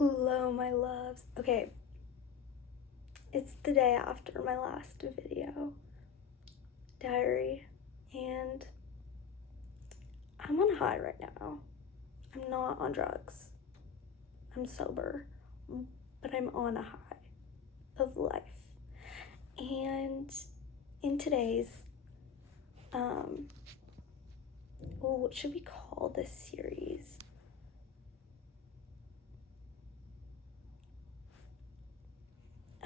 Hello, my loves. Okay, it's the day after my last video diary, and I'm on a high right now. I'm not on drugs. I'm sober, but I'm on a high of life. And in today's, what should we call this series?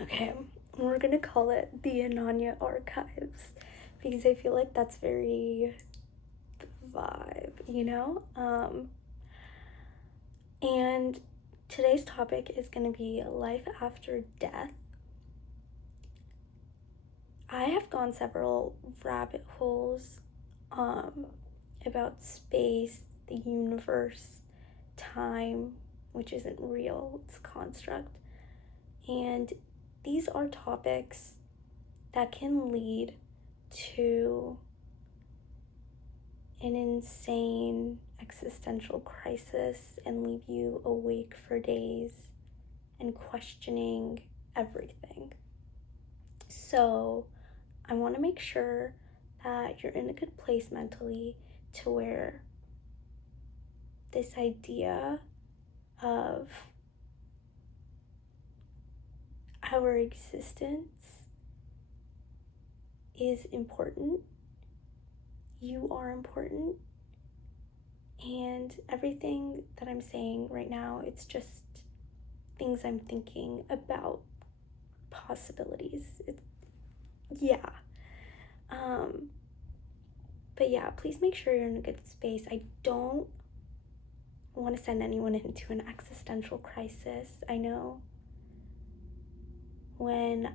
Okay, we're gonna call it the Ananya Archives because I feel like that's very the vibe, And today's topic is going to be life after death. I have gone several rabbit holes about space, the universe, time, which isn't real, it's a construct. And these are topics that can lead to an insane existential crisis and leave you awake for days and questioning everything. So I want to make sure that you're in a good place mentally to where this idea of our existence is important. You are important. And everything that I'm saying right now, it's just things I'm thinking about possibilities. But yeah, please make sure you're in a good space. I don't want to send anyone into an existential crisis. I know when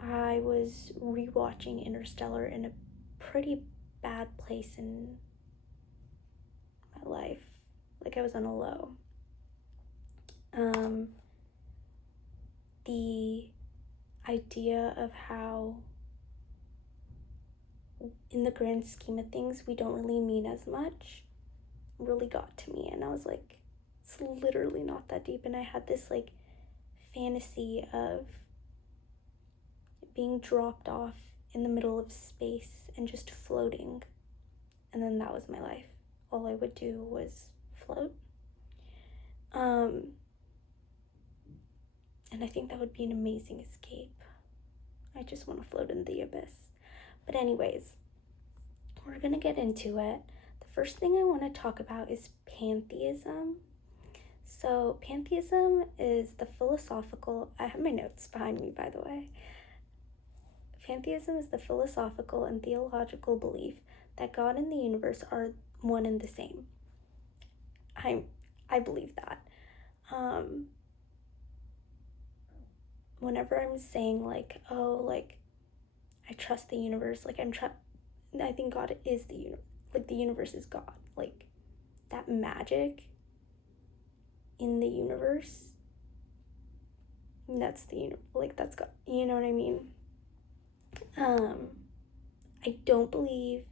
I was rewatching Interstellar in a pretty bad place in my life, like I was on a low. The idea of how in the grand scheme of things we don't really mean as much really got to me, and I was like, it's literally not that deep. And I had this like fantasy of being dropped off in the middle of space and just floating, and then that was my life. All I would do was float. And I think that would be an amazing escape. I just want to float in the abyss. But anyways, we're gonna get into it. The first thing I want to talk about is pantheism. So pantheism is the philosophical, I have my notes behind me, by the way. Pantheism is the philosophical and theological belief that God and the universe are one and the same. I believe that. Whenever I'm saying like, oh, like I trust the universe, like I think God is the universe, like the universe is God, like that magic in the universe, that's the like that's God, you know what I mean? I don't believe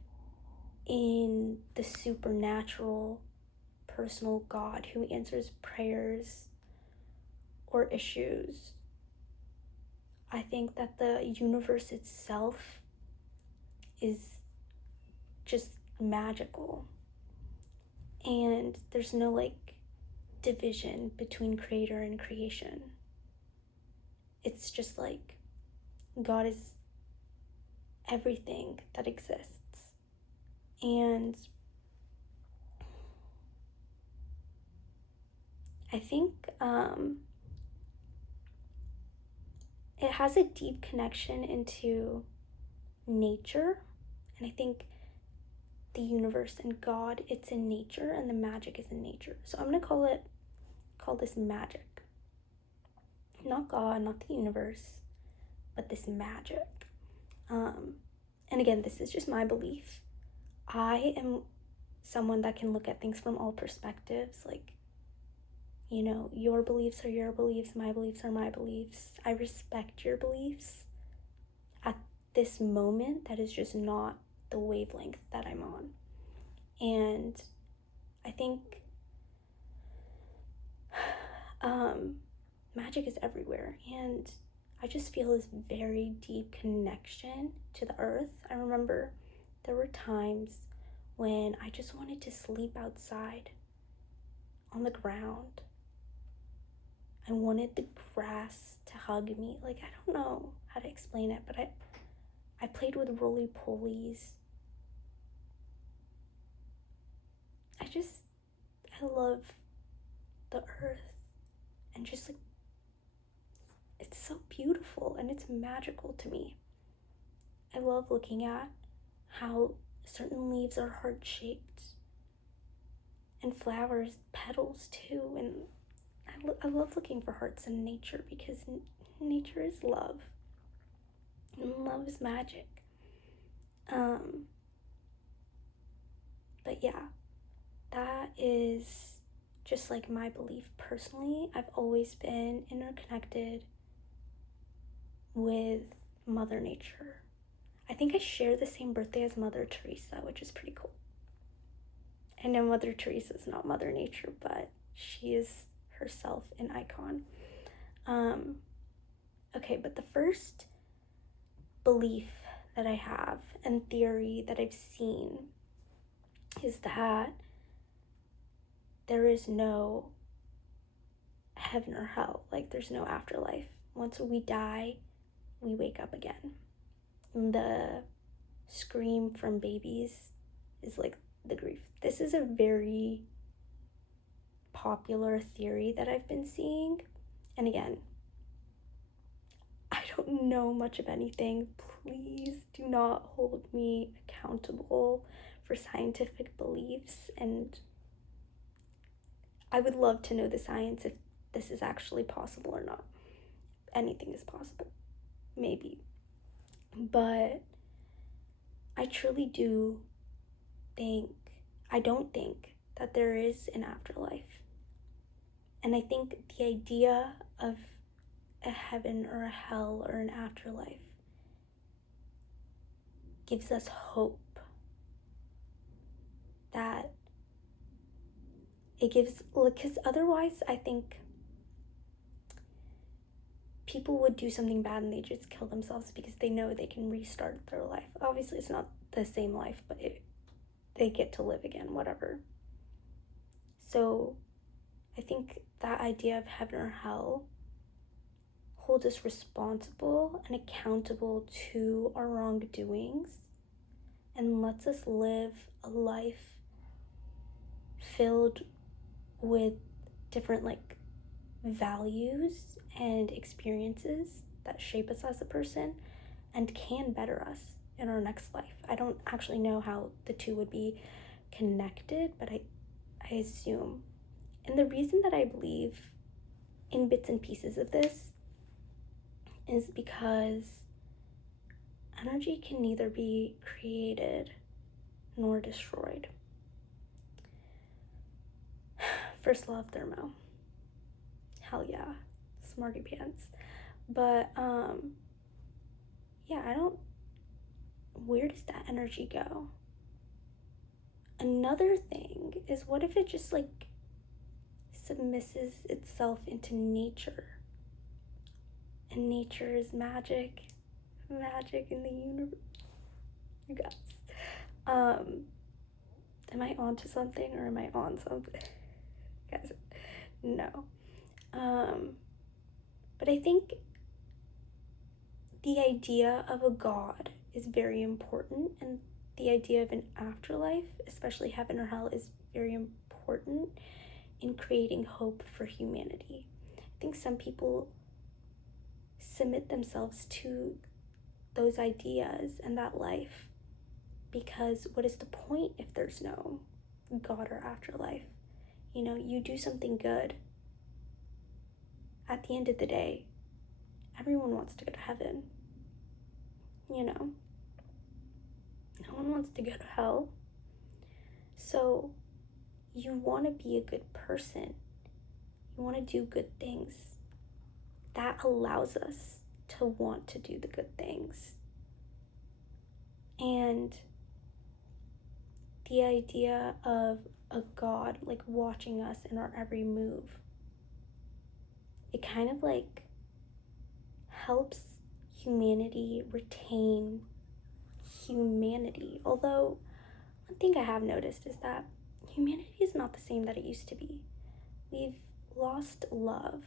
in the supernatural personal God who answers prayers or issues. I think that the universe itself is just magical, and there's no like division between creator and creation. It's just like God is everything that exists. And I think it has a deep connection into nature, and I think the universe and God, it's in nature, and the magic is in nature. So I'm gonna call this magic. Not God, not the universe, but this magic. And again, this is just my belief. I am someone that can look at things from all perspectives. Like, you know, your beliefs are your beliefs, my beliefs are my beliefs. I respect your beliefs. At this moment, that is just not the wavelength that I'm on. And I think magic is everywhere, and I just feel this very deep connection to the earth. I remember there were times when I just wanted to sleep outside on the ground. I wanted the grass to hug me. Like, I don't know how to explain it, but I played with roly-polies. I love the earth, and just like, it's so beautiful and it's magical to me. I love looking at how certain leaves are heart-shaped, and flowers petals too, and I love looking for hearts in nature, because nature is love, and love is magic. But yeah, that is just like my belief personally. I've always been interconnected with Mother Nature. I think I share the same birthday as Mother Teresa, which is pretty cool. I know Mother Teresa is not Mother Nature, but she is herself an icon. Okay, but the first belief that I have and theory that I've seen is that there is no heaven or hell. Like, there's no afterlife. Once we die, we wake up again. The scream from babies is like the grief. This is a very popular theory that I've been seeing. And again, I don't know much of anything. Please do not hold me accountable for scientific beliefs. And I would love to know the science if this is actually possible or not. Anything is possible. Maybe. But I truly do I don't think that there is an afterlife. And I think the idea of a heaven or a hell or an afterlife gives us hope. That it gives, because otherwise I think people would do something bad and they just kill themselves because they know they can restart their life. Obviously it's not the same life, but they get to live again, whatever. So I think that idea of heaven or hell holds us responsible and accountable to our wrongdoings, and lets us live a life filled with different values and experiences that shape us as a person and can better us in our next life. I don't actually know how the two would be connected, but I assume. And the reason that I believe in bits and pieces of this is because energy can neither be created nor destroyed. First law of thermo. Hell yeah. Smarty pants. But yeah, where does that energy go? Another thing is, what if it just submisses itself into nature? And nature is magic in the universe. You guys, am I onto something or am I on something? Guys, no. But I think the idea of a God is very important, and the idea of an afterlife, especially heaven or hell, is very important in creating hope for humanity. I think some people submit themselves to those ideas and that life because what is the point if there's no God or afterlife? You do something good. At the end of the day, everyone wants to go to heaven. No one wants to go to hell. So you want to be a good person. You want to do good things. That allows us to want to do the good things. And the idea of a God watching us in our every move, it kind of like helps humanity retain humanity. Although, one thing I have noticed is that humanity is not the same that it used to be. We've lost love,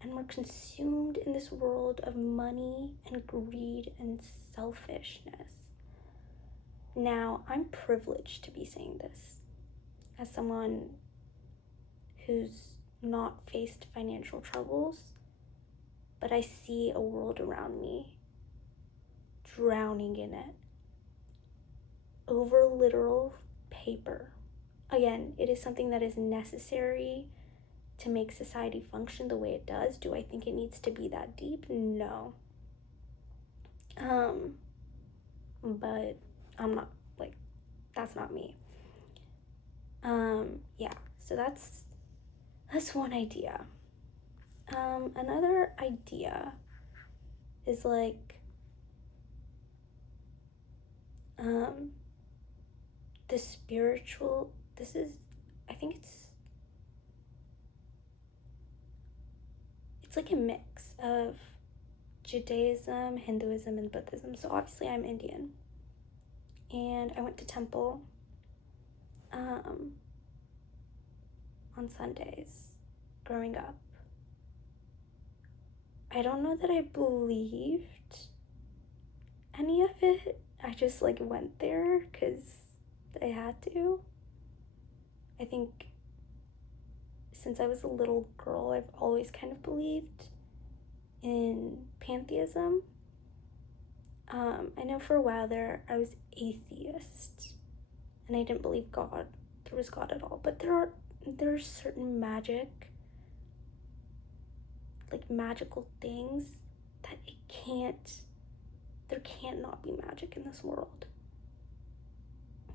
and we're consumed in this world of money and greed and selfishness. Now, I'm privileged to be saying this as someone who's not faced financial troubles, but I see a world around me drowning in it over literal paper. Again, it is something that is necessary to make society function the way it does. Do I think it needs to be that deep? No. But I'm not, like, that's not me. Yeah, so that's one idea. Another idea is like, the spiritual, I think it's like a mix of Judaism, Hinduism, and Buddhism. So obviously I'm Indian, and I went to temple on Sundays growing up. I don't know that I believed any of it. I just like went there because I had to. I think since I was a little girl, I've always kind of believed in pantheism. I know for a while there I was atheist, and I didn't believe there was God at all. But there are certain magical things that there can't not be magic in this world.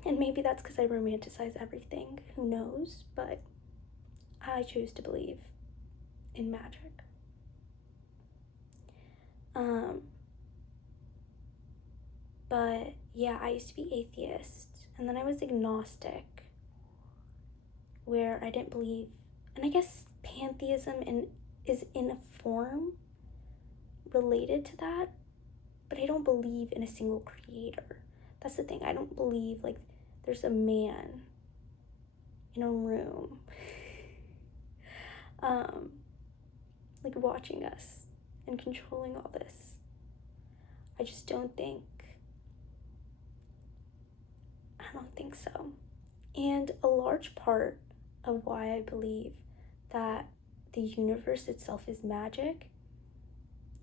And maybe that's because I romanticize everything, who knows, but I choose to believe in magic. But yeah, I used to be atheist, and then I was agnostic, where I didn't believe, and I guess pantheism is in a form related to that, but I don't believe in a single creator. That's the thing. I don't believe like there's a man in a room like watching us and controlling all this. I don't think so. And a large part of why I believe that the universe itself is magic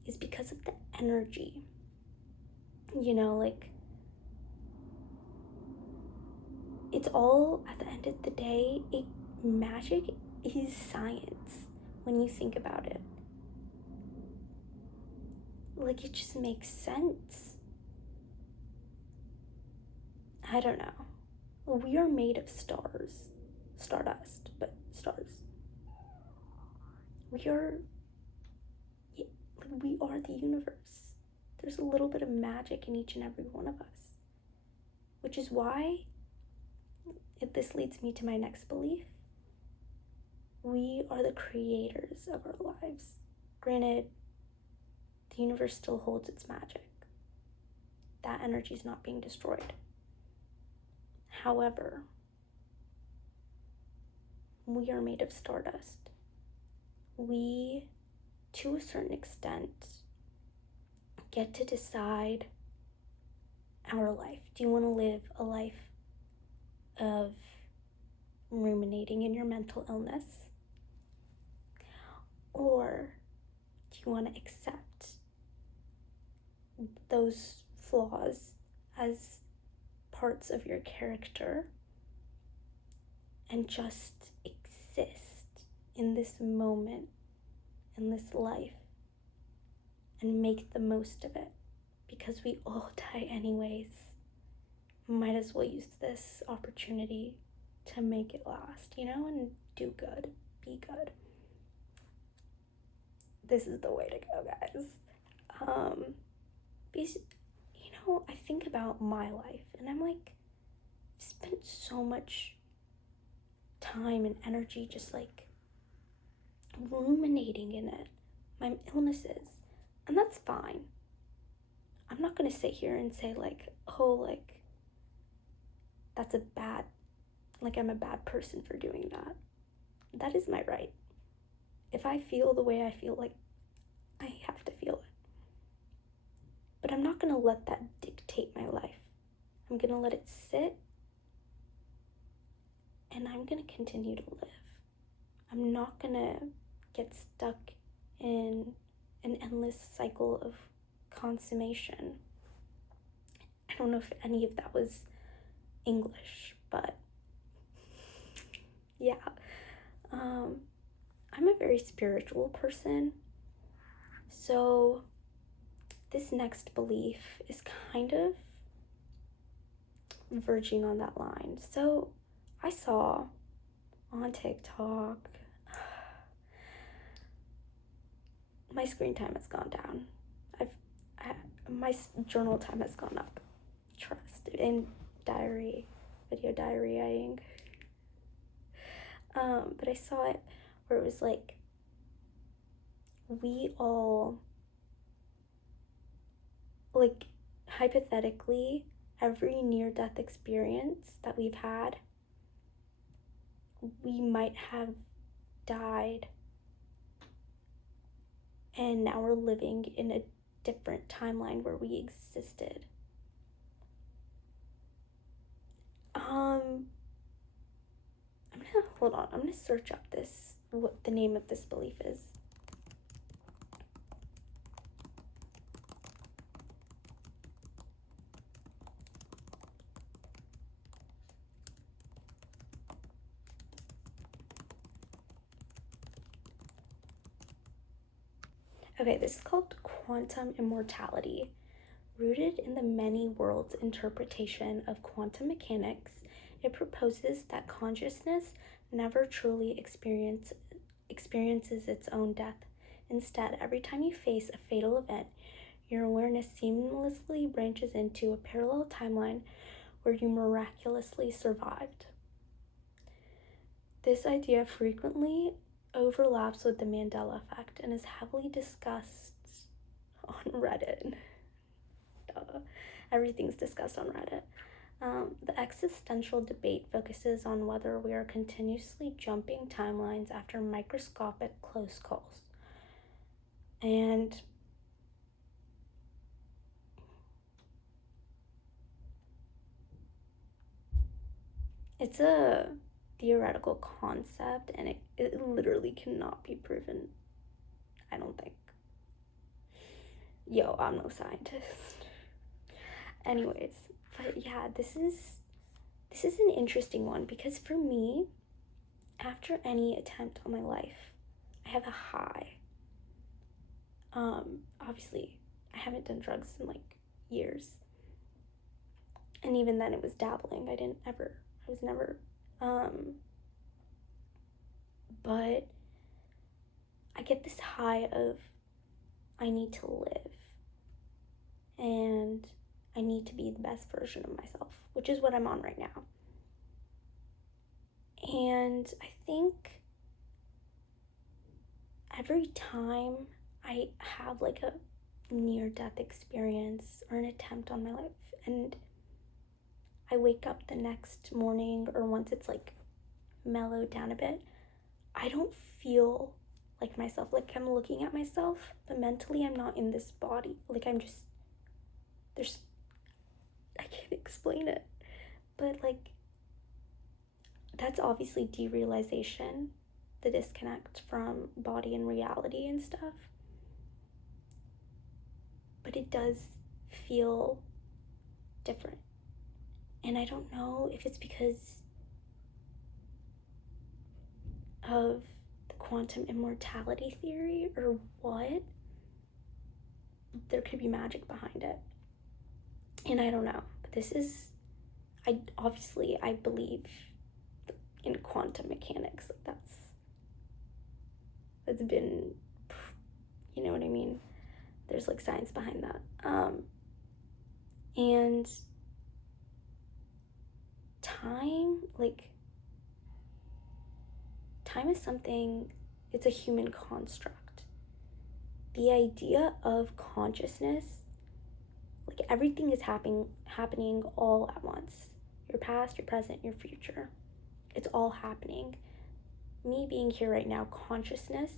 is because of the energy. Like, it's all, at the end of the day, magic is science when you think about it. Like, it just makes sense. I don't know. We are made of stars. Stardust, but stars. We are the universe. There's a little bit of magic in each and every one of us. Which is why, this leads me to my next belief. We are the creators of our lives. Granted, the universe still holds its magic. That energy is not being destroyed. However, we are made of stardust. We, to a certain extent, get to decide our life. Do you want to live a life of ruminating in your mental illness? Or do you want to accept those flaws as parts of your character and just exist in this moment, in this life, and make the most of it? Because we all die anyways. Might as well use this opportunity to make it last, and do good, be good. This is the way to go, guys. Because, I think about my life, and I'm like, I've spent so much time and energy just like ruminating in it, my illnesses, and that's fine. I'm not going to sit here and say, like, oh, like, that's a bad, like, I'm a bad person for doing that. That is my right. If I feel the way I feel, like, I have to feel it. But I'm not going to let that dictate my life. I'm going to let it sit, and I'm going to continue to live. I'm not going to get stuck in an endless cycle of consummation. I don't know if any of that was English, but yeah. I'm a very spiritual person, so this next belief is kind of verging on that line. So I saw on TikTok, my screen time has gone down. My journal time has gone up. Trust in video diarying. But I saw it where it was like, we all, like, hypothetically, every near-death experience that we've had, we might have died, and now we're living in a different timeline where we existed. I'm gonna search up what the name of this belief is. Okay, this is called quantum immortality. Rooted in the many worlds interpretation of quantum mechanics, it proposes that consciousness never truly experiences its own death. Instead, every time you face a fatal event, your awareness seamlessly branches into a parallel timeline where you miraculously survived. This idea frequently overlaps with the Mandela effect and is heavily discussed on Reddit. Everything's discussed on Reddit. The existential debate focuses on whether we are continuously jumping timelines after microscopic close calls. And it's a theoretical concept, and it literally cannot be proven, I don't think. Yo, I'm no scientist. Anyways, but yeah, this is an interesting one, because for me, after any attempt on my life, I have a high. Obviously, I haven't done drugs in like years, and even then it was dabbling. I was never, but I get this high of, I need to live, and I need to be the best version of myself, which is what I'm on right now. And I think every time I have like a near-death experience or an attempt on my life, and I wake up the next morning, or once it's like mellowed down a bit, I don't feel like myself. Like, I'm looking at myself, but mentally I'm not in this body. Like, I'm just, I can't explain it. But like, that's obviously derealization, the disconnect from body and reality and stuff. But it does feel different. And I don't know if it's because of the quantum immortality theory or what. There could be magic behind it. And I don't know. But I believe in quantum mechanics. That's been, you know what I mean? There's like science behind that. And time is something, It's a human construct. The idea of consciousness, like everything is happening all at once. Your past, your present, your future. It's all happening. Me being here right now, consciousness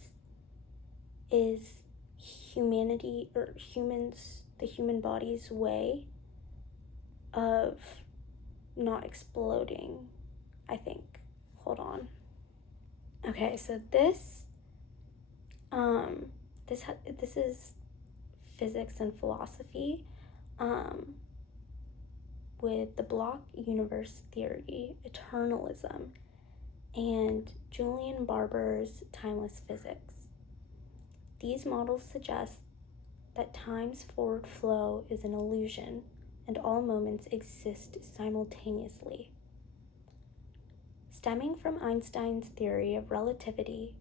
is humanity, or humans, the human body's way of not exploding, I think. Hold on. Okay, so this is physics and philosophy, with the block universe theory, eternalism, and Julian Barber's timeless physics. These models suggest that time's forward flow is an illusion and all moments exist simultaneously. Stemming from Einstein's theory of relativity,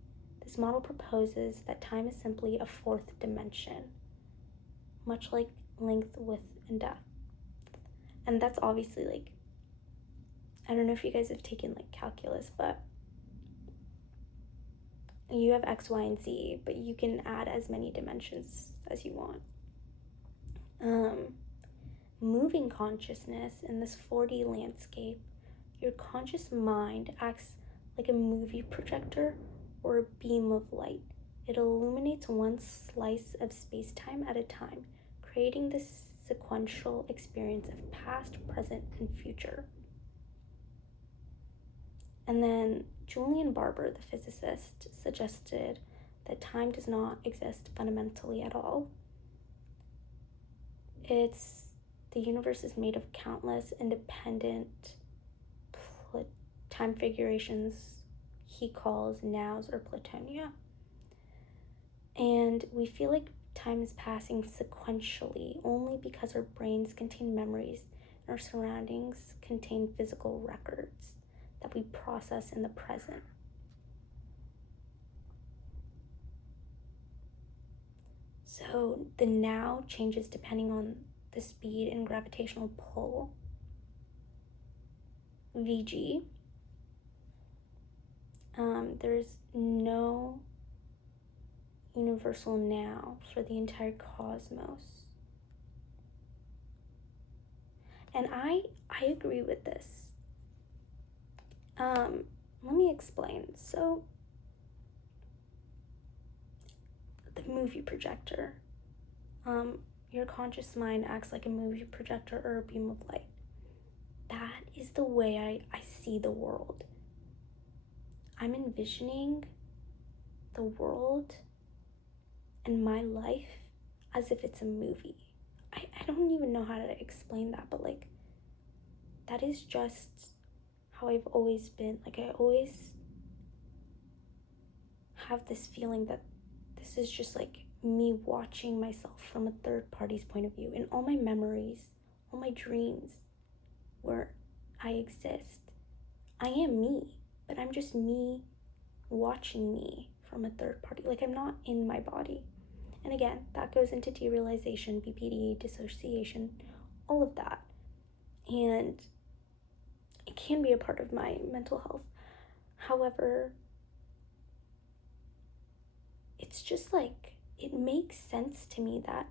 this model proposes that time is simply a fourth dimension, much like length, width, and depth. And that's obviously like, I don't know if you guys have taken like calculus, but you have X, Y, and Z, but you can add as many dimensions as you want. Moving consciousness in this 4D landscape, your conscious mind acts like a movie projector or a beam of light. It illuminates one slice of space-time at a time, creating this sequential experience of past, present, and future. And then Julian Barber, the physicist, suggested that time does not exist fundamentally at all. The universe is made of countless independent time figurations he calls nows or platonia. And we feel like time is passing sequentially only because our brains contain memories and our surroundings contain physical records that we process in the present. So the now changes depending on the speed and gravitational pull, VG. There's no universal now for the entire cosmos. And I agree with this. Let me explain. So, the movie projector. Your conscious mind acts like a movie projector or a beam of light. That is the way I see the world. I'm envisioning the world and my life as if it's a movie. I don't even know how to explain that, but like, that is just how I've always been. Like, I always have this feeling that this is just like me watching myself from a third party's point of view. In all my memories, all my dreams, where I exist, I am me, but I'm just me watching me from a third party. Like, I'm not in my body. And again, that goes into derealization, BPD, dissociation, all of that. And it can be a part of my mental health. However, it's just like, it makes sense to me that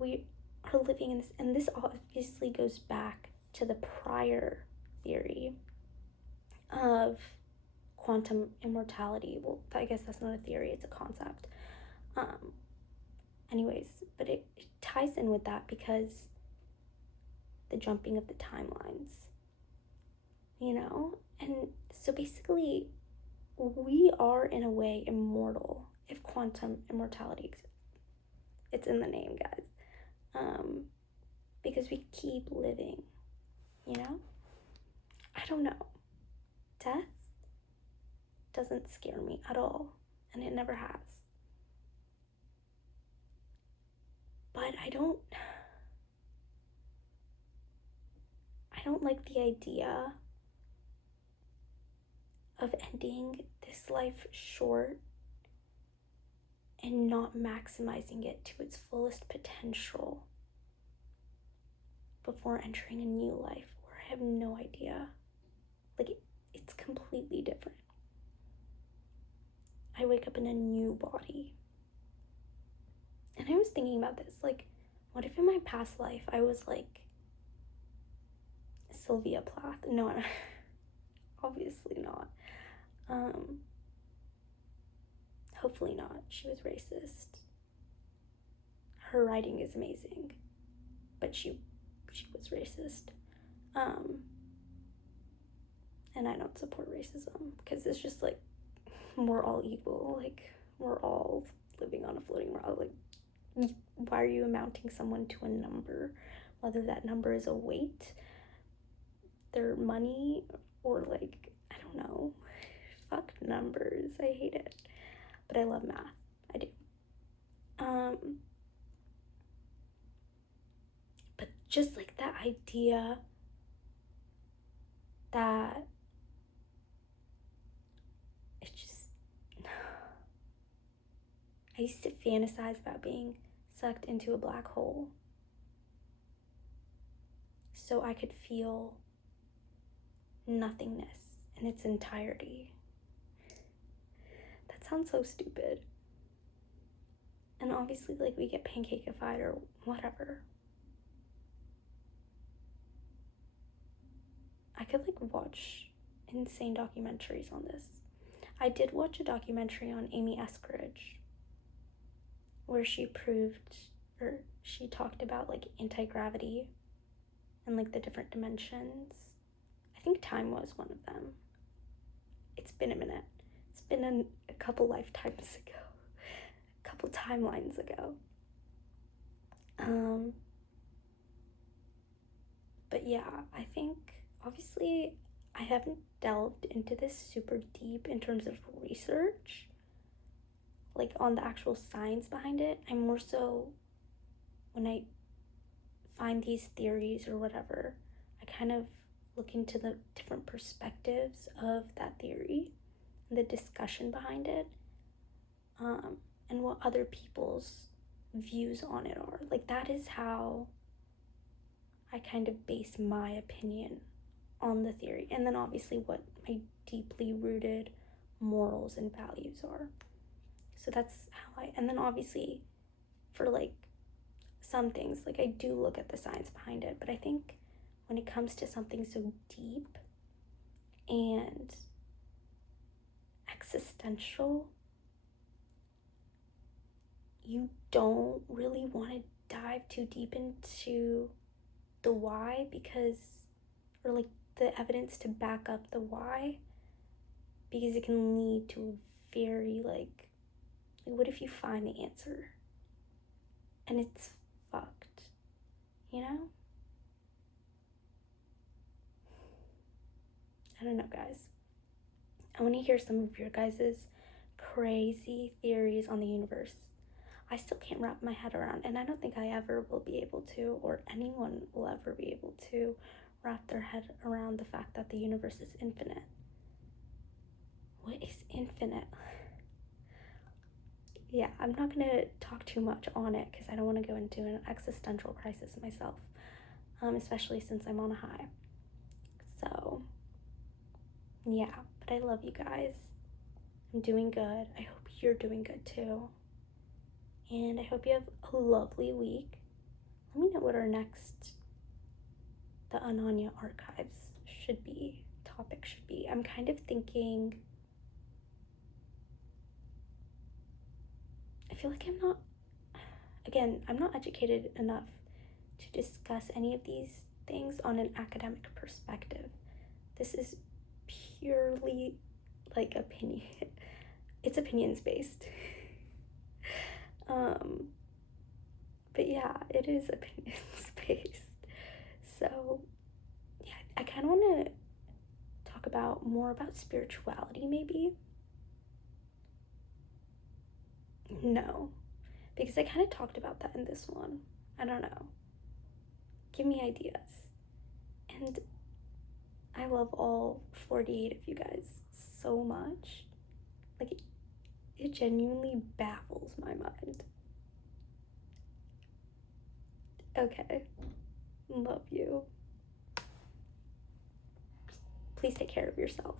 we are living in this, and this obviously goes back to the prior theory of quantum immortality. Well, I guess that's not a theory, it's a concept. Anyways, but it ties in with that because the jumping of the timelines, and so basically we are in a way immortal if quantum immortality exists. It's in the name, guys. Because we keep living, I don't know. Death doesn't scare me at all, and it never has. But I don't like the idea of ending this life short and not maximizing it to its fullest potential before entering a new life where I have no idea. Like, it's completely different. I wake up in a new body. And I was thinking about this, like, what if in my past life I was like Sylvia Plath? No, obviously not. Hopefully not. She was racist. Her writing is amazing, but she was racist. And I don't support racism because it's just like we're all equal. Like, we're all living on a floating rock. Like, why are you amounting someone to a number, whether that number is a weight, their money, or like, I don't know. Fuck numbers. I hate it. But I love math. I do. But just like that idea that it's just, I used to fantasize about being sucked into a black hole so I could feel nothingness in its entirety. That sounds so stupid. And obviously, like, we get pancakeified or whatever. I could like watch insane documentaries on this. I did watch a documentary on Amy Eskridge where she talked about like anti-gravity and like the different dimensions. I think time was one of them. It's been a minute. It's been a couple lifetimes ago, a couple timelines ago. But yeah, I think obviously I haven't delved into this super deep in terms of research, like on the actual science behind it. I'm more so, when I find these theories or whatever, I kind of look into the different perspectives of that theory and the discussion behind it, and what other people's views on it are. Like, that is how I kind of base my opinion on the theory, and then obviously what my deeply rooted morals and values are. So that's how and then obviously for like some things, like, I do look at the science behind it, but I think when it comes to something so deep and existential, you don't really want to dive too deep into the why, or like the evidence to back up the why, because it can lead to a very like what if you find the answer and it's fucked, you know? I don't know, guys. I want to hear some of your guys' crazy theories on the universe. I still can't wrap my head around, and I don't think I ever will be able to, or anyone will ever be able to wrap their head around the fact that the universe is infinite. What is infinite? Yeah, I'm not going to talk too much on it because I don't want to go into an existential crisis myself, especially since I'm on a high. So, yeah, but I love you guys. I'm doing good. I hope you're doing good too. And I hope you have a lovely week. Let me know what our next, the Ananya archives topic should be. I'm kind of thinking, I feel like I'm not educated enough to discuss any of these things on an academic perspective. This is purely like opinion. It's opinions based. But yeah, it is opinions based. So yeah, I kind of want to talk more about spirituality, maybe. No, because I kind of talked about that in this one. I don't know. Give me ideas. And I love all 48 of you guys so much. Like, it genuinely baffles my mind. Okay. Love you. Please take care of yourself.